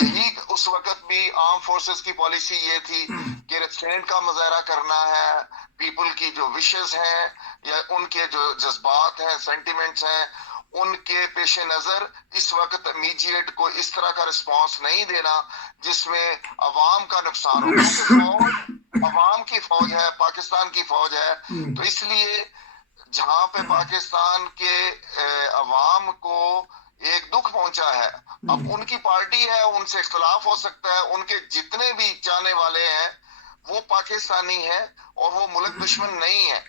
یہی اس وقت بھی آرم فورسز کی پالیسی یہ تھی کہ ریسٹرینٹ کا مظاہرہ کرنا ہے، پیپل کی جو وشز ہیں یا ان کے جو جذبات ہیں، سینٹیمنٹس ہیں، ان کے پیش نظر اس وقت امیجیٹ کو اس طرح کا رسپانس نہیں دینا جس میں عوام کا نقصان ہو، کیونکہ فوج عوام کی فوج ہے، پاکستان کی فوج ہے. تو اس لیے جہاں پہ پاکستان کے عوام کو ایک دکھ پہنچا ہے، اب ان کی پارٹی ہے، ان سے اختلاف ہو سکتا ہے، ان کے جتنے بھی چاہنے والے ہیں وہ پاکستانی ہیں اور وہ ملک دشمن نہیں ہے.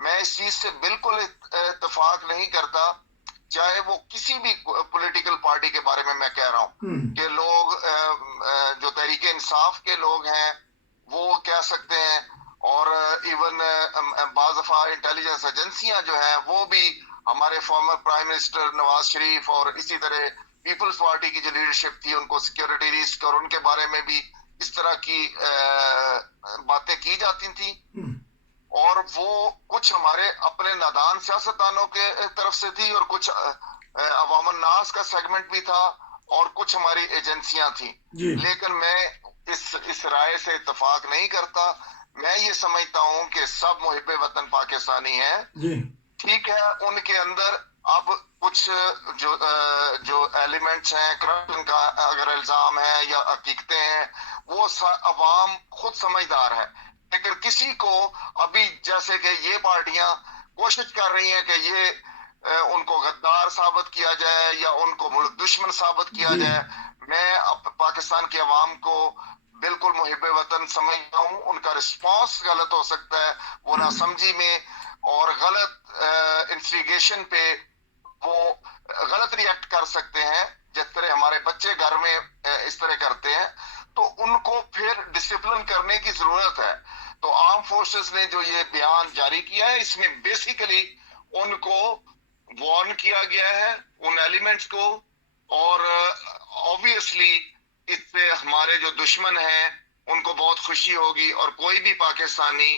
میں اس چیز سے بالکل اتفاق نہیں کرتا، چاہے وہ کسی بھی پولیٹیکل پارٹی کے بارے میں کہہ رہا ہوں کہ لوگ جو تحریک انصاف کے لوگ ہیں وہ کہہ سکتے ہیں، اور ایون بعض دفعہ انٹیلیجنس ایجنسیاں جو ہیں وہ بھی، ہمارے former prime minister Nawaz Sharif اور اسی طرح پیپلز پارٹی کی جو لیڈرشپ تھی ان کو سیکورٹی رسک اور ان کے بارے میں بھی اس طرح کی باتیں کی جاتی تھیں، اور وہ کچھ ہمارے اپنے نادان سیاستدانوں کے طرف سے تھی اور کچھ عوام الناس کا سیگمنٹ بھی تھا اور کچھ ہماری ایجنسیاں تھیں. لیکن میں اس رائے سے اتفاق نہیں کرتا. میں یہ سمجھتا ہوں کہ سب محب وطن پاکستانی ہیں. ٹھیک ہے، ان کے اندر اب کچھ جو ایلیمنٹس ہیں کرپشن کا اگر الزام ہے یا حقیقتیں ہیں، وہ عوام خود سمجھدار ہے. لیکن کسی کو ابھی جیسے کہ یہ پارٹیاں کوشش کر رہی ہیں کہ یہ ان کو غدار ثابت کیا جائے یا ان کو ملک دشمن ثابت کیا جائے. میں پاکستان کے عوام کو بالکل محب وطن سمجھتا ہوں. ان کا رسپانس غلط ہو سکتا ہے، وہ ناسمجھی میں اور غلط انسٹیگیشن پہ وہ غلط ریئیکٹ کر سکتے ہیں، جس طرح ہمارے بچے گھر میں اس طرح کرتے ہیں. تو ان کو پھر ڈسپلن کرنے کی ضرورت ہے. تو آرم فورسز نے جو یہ بیان جاری کیا ہے، اس میں بیسیکلی ان کو وارن کیا گیا ہے، ان ایلیمنٹس کو، اور obviously اس سے ہمارے جو دشمن ہیں ان کو بہت خوشی ہوگی، اور کوئی بھی پاکستانی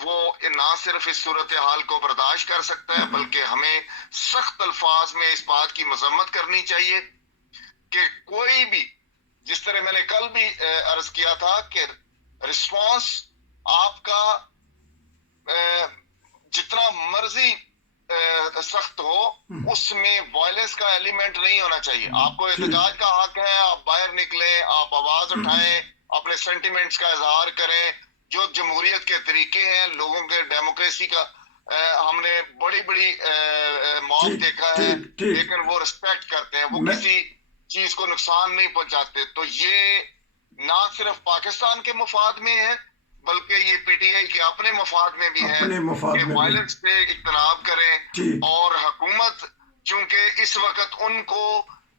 وہ نہ صرف اس صورتحال کو برداشت کر سکتا ہے بلکہ ہمیں سخت الفاظ میں اس بات کی مذمت کرنی چاہیے کہ کوئی بھی، جس طرح میں نے کل بھی عرض کیا تھا کہ رسپانس آپ کا جتنا مرضی سخت ہو، اس میں وائلنس کا ایلیمنٹ نہیں ہونا چاہیے. آپ کو احتجاج کا حق ہے، آپ باہر نکلیں، آپ آواز اٹھائیں، اپنے سینٹیمنٹس کا اظہار کریں، جو جمہوریت کے طریقے ہیں، لوگوں کے ڈیموکریسی کا ہم نے بڑی بڑی موت دیکھا ہے، لیکن وہ ریسپیکٹ کرتے ہیں، وہ کسی چیز کو نقصان نہیں پہنچاتے. تو یہ نہ صرف پاکستان کے مفاد میں ہے بلکہ یہ پی ٹی آئی کے اپنے مفاد میں بھی ہے کہ وائلنس سے اجتناب کریں. اور حکومت چونکہ اس وقت ان کو،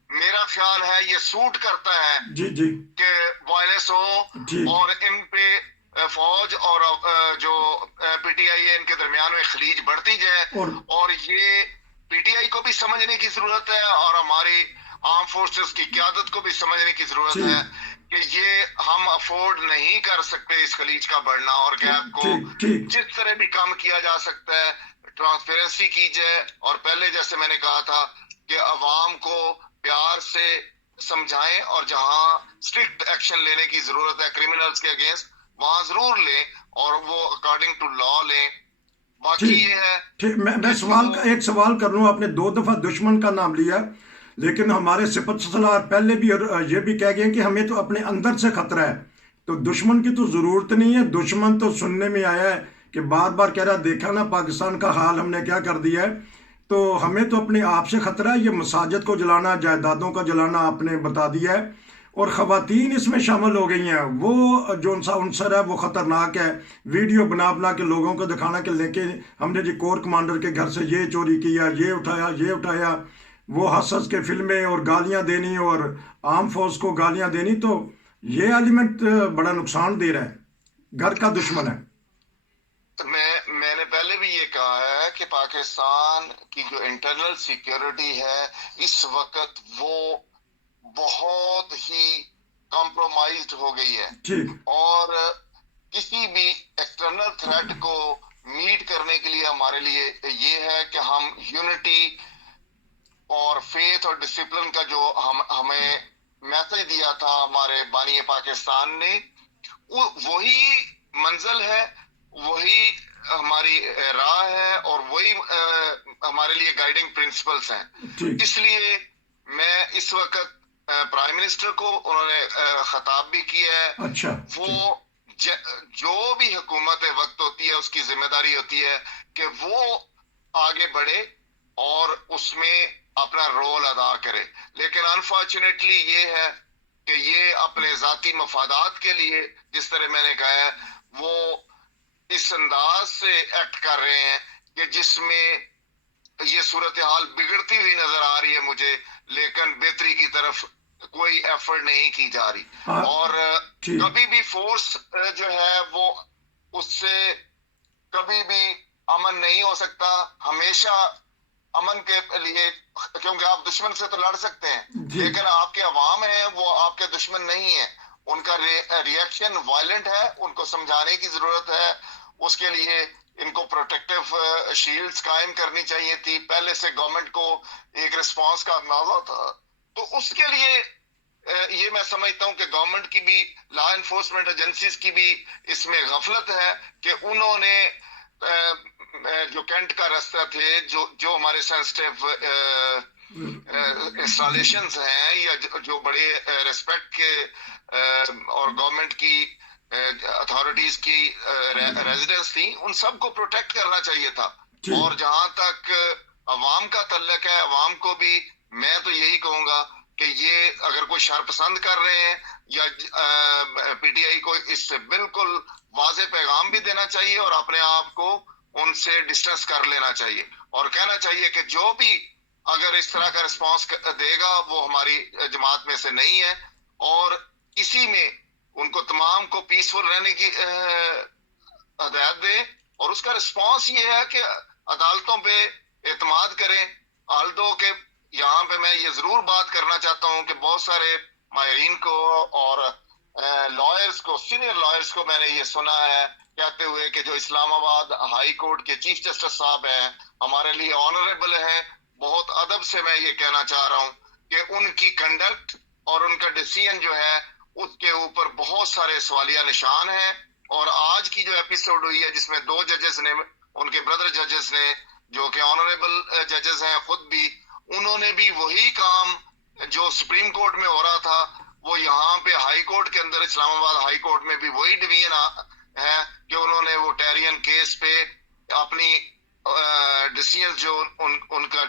میرا خیال ہے یہ سوٹ کرتا ہے کہ وائلنس ہو اور ان پہ فوج اور جو پی ٹی آئی ہے ان کے درمیان میں خلیج بڑھتی جائے. اور یہ پی ٹی آئی کو بھی سمجھنے کی ضرورت ہے اور ہماری آرم فورسز کی قیادت کو بھی سمجھنے کی ضرورت ہے کہ یہ ہم افورڈ نہیں کر سکتے اس خلیج کا بڑھنا، اور گیپ کو جس طرح بھی کم کیا جا سکتا ہے ٹرانسپیرنسی کی جائے. اور پہلے جیسے میں نے کہا تھا کہ عوام کو پیار سے سمجھائیں، اور جہاں اسٹرکٹ ایکشن لینے کی ضرورت ہے کرمنلز کے اگینسٹ وہاں ضرور لیں اور وہ اکارڈنگ ٹو لا لیں. باقی یہ ہے میں ایک سوال کر لوں. آپ نے 2 دفعہ دشمن کا نام لیا، لیکن ہمارے صفت سالار پہلے بھی یہ بھی کہہ گئے کہ ہمیں تو اپنے اندر سے خطرہ ہے، تو دشمن کی تو ضرورت نہیں ہے. دشمن تو سننے میں آیا ہے کہ بار بار کہہ رہا، دیکھا نا پاکستان کا حال ہم نے کیا کر دیا ہے. تو ہمیں تو اپنے آپ سے خطرہ ہے. یہ مساجد کو جلانا، جائیدادوں کا جلانا آپ نے بتا دیا ہے، اور خواتین اس میں شامل ہو گئی ہیں. وہ جو عنصر ہے وہ خطرناک ہے. ویڈیو بنا کے لوگوں کو دکھانا کہ لیکن ہم نے جی کور کمانڈر کے گھر سے یہ چوری کیا، یہ اٹھایا، وہ حسس کے فلمیں اور گالیاں دینی اور عام فوج کو گالیاں دینی. تو یہ ایلیمنٹ بڑا نقصان دے رہا ہے، گھر کا دشمن ہے. میں نے پہلے بھی یہ کہا ہے کہ پاکستان کی جو انٹرنل سیکیورٹی ہے اس وقت وہ بہت ہی کمپرومائزڈ ہو گئی ہے، اور کسی بھی ایکسٹرنل تھریٹ کو میٹ کرنے کے لیے ہمارے لیے یہ ہے کہ ہم یونٹی اور فیتھ اور ڈسپلن کا جو ہمیں میسج دیا تھا ہمارے بانی پاکستان نے، وہی منزل ہے، وہی ہماری راہ ہے، اور وہی ہمارے لیے گائیڈنگ پرنسپلس ہیں. ٹھیک. اس لیے میں اس وقت پرائم منسٹر کو انہوں نے خطاب بھی کیا ہے. اچھا. وہ جو بھی حکومت وقت ہوتی ہے اس کی ذمہ داری ہوتی ہے کہ وہ آگے بڑھے اور اس میں اپنا رول ادا کرے، لیکن انفارچونیٹلی یہ ہے کہ یہ اپنے ذاتی مفادات کے لیے، جس طرح میں نے کہا ہے، وہ اس انداز سے ایکٹ کر رہے ہیں کہ جس میں یہ صورتحال بگڑتی ہوئی نظر آ رہی ہے مجھے، لیکن بہتری کی طرف کوئی ایفرٹ نہیں کی جا رہی. اور کبھی بھی فورس جو ہے وہ اس سے کبھی بھی امن نہیں ہو سکتا. ہمیشہ امن کے لیے، کیونکہ آپ دشمن سے تو لڑ سکتے ہیں لیکن آپ کے عوام ہیں وہ آپ کے دشمن نہیں ہیں. ان کا ریئیکشن وائلنٹ ہے، ان کو سمجھانے کی ضرورت ہے. اس کے لیے ان کو پروٹیکٹیو شیلڈز قائم کرنی چاہیے تھی. پہلے سے گورنمنٹ کو ایک رسپانس کا اندازہ تھا. تو اس کے لیے یہ میں سمجھتا ہوں کہ گورنمنٹ کی بھی، لا انفورسمنٹ ایجنسیز کی بھی اس میں غفلت ہے کہ انہوں نے جو کینٹ کا راستہ تھے، جو ہمارے سینسٹیو انسٹالیشنز ہیں یا جو بڑے ریسپیکٹ کے اور گورنمنٹ کی اتھارٹیز کی ریزیڈنس تھی، ان سب کو پروٹیکٹ کرنا چاہیے تھا. اور جہاں تک عوام کا تعلق ہے، عوام کو بھی میں تو یہی کہوں گا کہ یہ اگر کوئی شر پسند کر رہے ہیں یا پی ٹی آئی کو اس سے بالکل واضح پیغام بھی دینا چاہیے اور اپنے آپ کو ان سے ڈسٹینس کر لینا چاہیے اور کہنا چاہیے کہ جو بھی اگر اس طرح کا رسپانس دے گا وہ ہماری جماعت میں سے نہیں ہے. اور اسی میں ان کو تمام کو پیسفل رہنے کی ہدایت دے. اور اس کا رسپانس یہ ہے کہ عدالتوں پہ اعتماد کریں. آلدو کہ یہاں پہ میں یہ ضرور بات کرنا چاہتا ہوں کہ بہت سارے ماہرین کو اور لائرز کو، سینئر لائرز کو میں نے یہ سنا ہے کہتے ہوئے کہ جو اسلام آباد ہائی کورٹ کے چیف جسٹس صاحب ہیں، ہمارے لیے آنریبل ہیں. بہت ادب سے میں یہ کہنا چاہ رہا ہوں کہ ان کی کنڈکٹ اور ان کا ڈیسیژن جو ہے اس کے اوپر بہت سارے سوالیہ نشان ہیں. اور آج کی جو ایپیسوڈ ہوئی ہے جس میں 2 ججز نے، ان کے بردر ججز نے جو کہ آنریبل ججز ہیں خود بھی، انہوں نے بھی وہی کام جو سپریم کورٹ میں ہو رہا تھا وہ یہاں پہ ہائی کورٹ کے اندر، اسلام آباد ہائی کورٹ میں بھی وہی ڈویژن ہے کہ انہوں نے وہ ٹیرین کیس پہ اپنی ڈیسیژن جو ان کا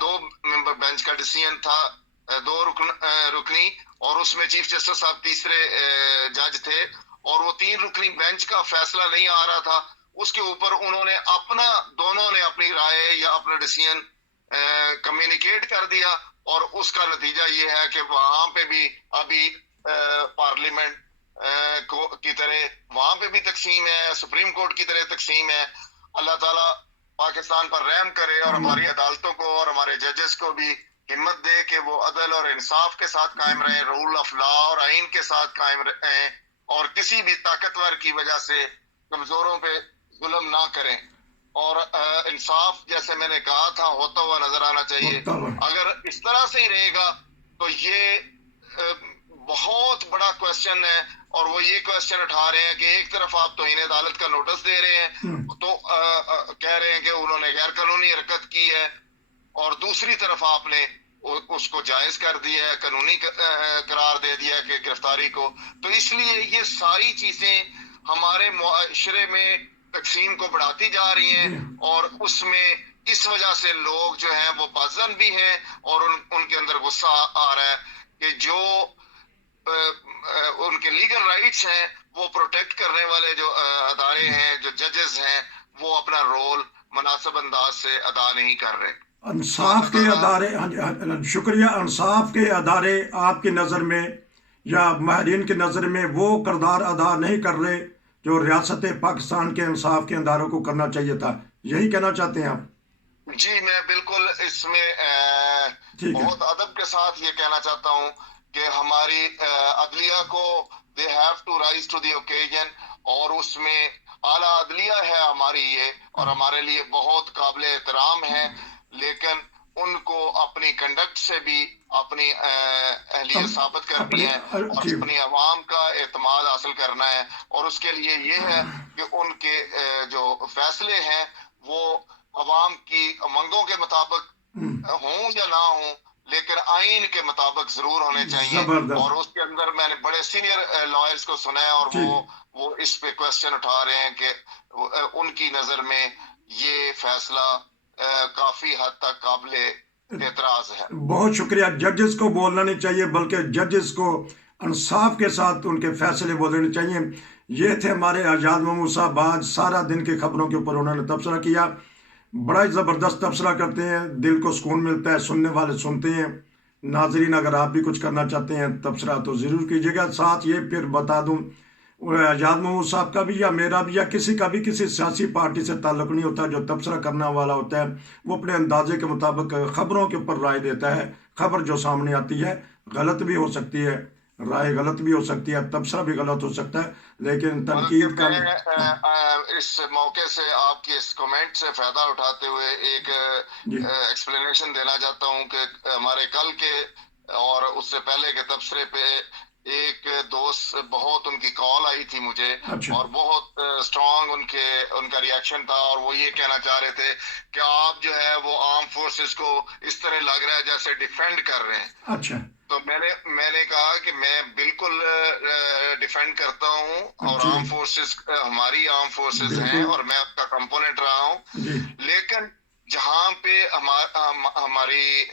2 ممبر بینچ کا ڈیسیژن تھا، 2 رکنی، اور اس میں چیف جسٹس صاحب تیسرے جج تھے، اور وہ 3 رکنی بینچ کا فیصلہ نہیں آ رہا تھا. اس کے اوپر انہوں نے دونوں نے اپنی رائے یا اپنا ڈیسیژن کمیونیکیٹ کر دیا. اور اس کا نتیجہ یہ ہے کہ وہاں پہ بھی ابھی پارلیمنٹ کی طرح وہاں پہ بھی تقسیم ہے، سپریم کورٹ کی طرح تقسیم ہے. اللہ تعالیٰ پاکستان پر رحم کرے اور ہماری عدالتوں کو اور ہمارے ججز کو بھی ہمت دے کہ وہ عدل اور انصاف کے ساتھ قائم رہیں، رول آف لا اور آئین کے ساتھ قائم رہیں، اور کسی بھی طاقتور کی وجہ سے کمزوروں پہ ظلم نہ کریں. اور انصاف جیسے میں نے کہا تھا ہوتا ہوا نظر آنا چاہیے. اگر اس طرح سے ہی رہے گا تو یہ بہت بڑا کوشچن ہے. اور وہ یہ کوشچن اٹھا رہے ہیں کہ ایک طرف آپ توہین عدالت کا نوٹس دے رہے ہیں تو کہہ رہے ہیں کہ انہوں نے غیر قانونی حرکت کی ہے، اور دوسری طرف آپ نے اس کو جائز کر دیا ہے، قانونی قرار دے دیا ہے کہ گرفتاری کو. تو اس لیے یہ ساری چیزیں ہمارے معاشرے میں تقسیم کو بڑھاتی جا رہی ہیں، اور اس میں اس وجہ سے لوگ جو ہیں وہ بازن بھی ہیں اور ان کے اندر غصہ آ رہا ہے کہ جو ان کے لیگل رائٹس ہیں وہ پروٹیکٹ کرنے والے جو ادارے ہیں، جو ججز ہیں، وہ اپنا رول مناسب انداز سے ادا نہیں کر رہے. انصاف کے ادارے، شکریہ. انصاف کے ادارے آپ کی نظر میں یا ماہرین کی نظر میں وہ کردار ادا نہیں کر رہے جو ریاست پاکستان کے انصاف کے اداروں کو کرنا چاہیے تھا، یہی کہنا چاہتے ہیں آپ؟ جی میں بالکل اس میں بہت ادب کے ساتھ یہ کہنا چاہتا ہوں کہ ہماری عدلیہ کو they have to rise to the occasion، اور اس میں اعلیٰ عدلیہ ہے ہماری یہ، اور ہمارے لیے بہت قابل احترام ہے، لیکن ان کو اپنی کنڈکٹ سے بھی اپنی اہلیت ثابت کرنی ہے اور جی اپنی عوام کا اعتماد حاصل کرنا ہے، اور اس کے لیے یہ ہے کہ ان کے جو فیصلے ہیں وہ عوام کی منگوں کے مطابق ہوں یا نہ ہوں، لیکن آئین کے مطابق ضرور ہونے چاہیے. اور زبردست اس کے اندر میں نے بڑے سینئر لائرز کو سنا ہے، اور جی وہ اس پہ کوشچن اٹھا رہے ہیں کہ ان کی نظر میں یہ فیصلہ کافی حد تک قابل اعتراض ہے. بہت شکریہ. ججز کو بولنا نہیں چاہیے بلکہ ججز کو انصاف کے ساتھ ان کے فیصلے بولنے چاہیے. یہ تھے ہمارے اعجاز محمود صاحب. آج سارا دن کی خبروں کے اوپر انہوں نے تبصرہ کیا. بڑا ہی زبردست تبصرہ کرتے ہیں، دل کو سکون ملتا ہے، سننے والے سنتے ہیں. ناظرین اگر آپ بھی کچھ کرنا چاہتے ہیں تبصرہ تو ضرور کیجیے گا. ساتھ یہ پھر بتا دوں اعجاز محمود صاحب کا بھی یا میرا بھی یا کسی کا بھی کسی سیاسی پارٹی سے تعلق نہیں ہوتا. جو تبصرہ کرنے والا ہوتا ہے وہ اپنے اندازے کے مطابق خبروں کے اوپر رائے دیتا ہے. خبر جو سامنے آتی ہے غلط بھی ہو سکتی ہے، رائے غلط بھی ہو سکتی ہے، تبصرہ بھی غلط ہو سکتا ہے، لیکن بلکہ تنقید کا میں اس موقع سے آپ کی اس کمنٹ سے فائدہ اٹھاتے ہوئے ایک جی ایکسپلینیشن دینا چاہتا ہوں کہ ہمارے کل کے اور اس سے پہلے کے تبصرے پہ ایک دوست بہت ان کی کال آئی تھی مجھے، اچھا اور بہت اسٹرانگ ان کا ریاکشن تھا، اور وہ یہ کہنا چاہ رہے تھے کہ آپ جو ہے وہ آرم فورسز کو اس طرح لگ رہا ہے جیسے ڈیفینڈ کر رہے ہیں. اچھا تو میں نے کہا کہ میں بالکل ڈیفینڈ کرتا ہوں، اور جی آرم فورسز ہماری آرم فورسز ہیں بالکل اور میں اس کا کمپوننٹ رہا ہوں. جی لیکن جہاں پہ ہماری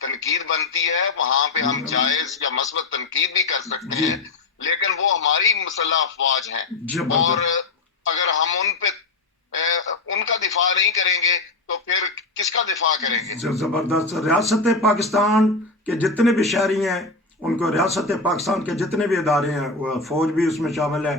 تنقید بنتی ہے وہاں پہ ہم جائز یا مثبت تنقید بھی کر سکتے جی ہیں، لیکن وہ ہماری مسلح افواج ہیں، اور زبردست اگر ہم ان پہ ان کا دفاع نہیں کریں گے تو پھر کس کا دفاع کریں گے؟ زبردست. ریاست پاکستان کے جتنے بھی شہری ہیں ان کو ریاست پاکستان کے جتنے بھی ادارے ہیں وہ فوج بھی اس میں شامل ہے.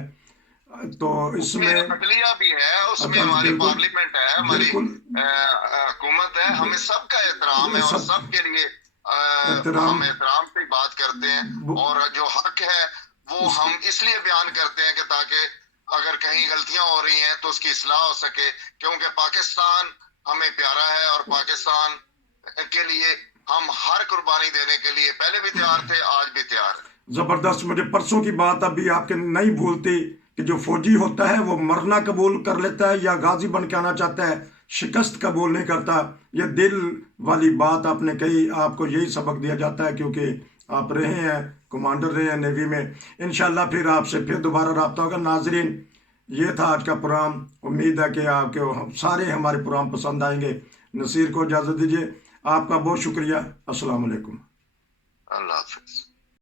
تو اس میں عدلیہ بھی ہے، اس میں ہماری بالکل پارلیمنٹ ہے، ہماری بالکل حکومت ہے. ہمیں سب کا احترام ہے اور سب سب کے لیے احترام ہم احترام کی بات کرتے ہیں، اور جو حق ہے وہ ہم اس لیے بیان کرتے ہیں کہ تاکہ اگر کہیں غلطیاں ہو رہی ہیں تو اس کی اصلاح ہو سکے، کیونکہ پاکستان ہمیں پیارا ہے، اور پاکستان کے لیے ہم ہر قربانی دینے کے لیے پہلے بھی تیار تھے، آج بھی تیار ہیں. زبردست. مجھے پرسوں کی بات ابھی آپ کے نہیں بھولتی کہ جو فوجی ہوتا ہے وہ مرنا قبول کر لیتا ہے یا غازی بن کے آنا چاہتا ہے، شکست قبول نہیں کرتا. یہ دل والی بات آپ نے کہی. آپ کو یہی سبق دیا جاتا ہے کیونکہ آپ رہے ہیں، کمانڈر رہے ہیں نیوی میں. انشاءاللہ پھر آپ سے پھر دوبارہ رابطہ ہوگا. ناظرین یہ تھا آج کا پروگرام. امید ہے کہ آپ کے سارے ہمارے پروگرام پسند آئیں گے. نصیر کو اجازت دیجیے. آپ کا بہت شکریہ. السلام علیکم. اللہ حافظ.